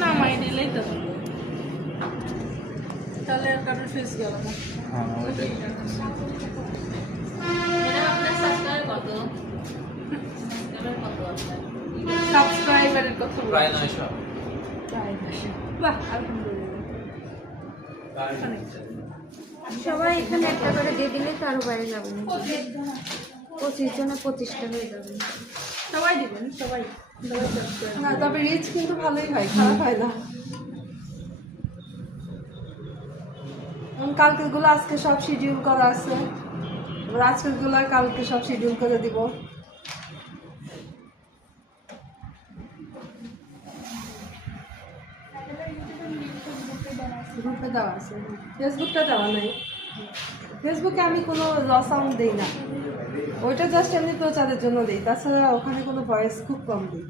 নামাই দিলেই তো তাহলে আর কারোর ফিস গেল না। সাবস্ক্রাইবারের কত? প্রায় 900। বাহ, আলহামদুলিল্লাহ। সবাই এখানে একটা করে দিয়ে দিলে তো আরো বাইরে যাবে না। 25 জনে 25টা হয়ে যাবে। সবাই দিবেন, সবাই। না, তবে রিচ কিন্তু ভালোই হয়, খারাপ হয় না। কালকের গুলো আজকে সব শিডিউল করা আছে, আজকের গুলো কালকে সব শিডিউল করে দিব। গ্রুপে দেওয়া আছে, ফেসবুকটা দেওয়া নাই। ফেসবুকে আমি কোনো র সাউন্ড দিই না, ওইটা জাস্ট এমনি প্রচারের জন্য দিই, তাছাড়া ওখানে কোনো ভয়েস খুব কম দিই।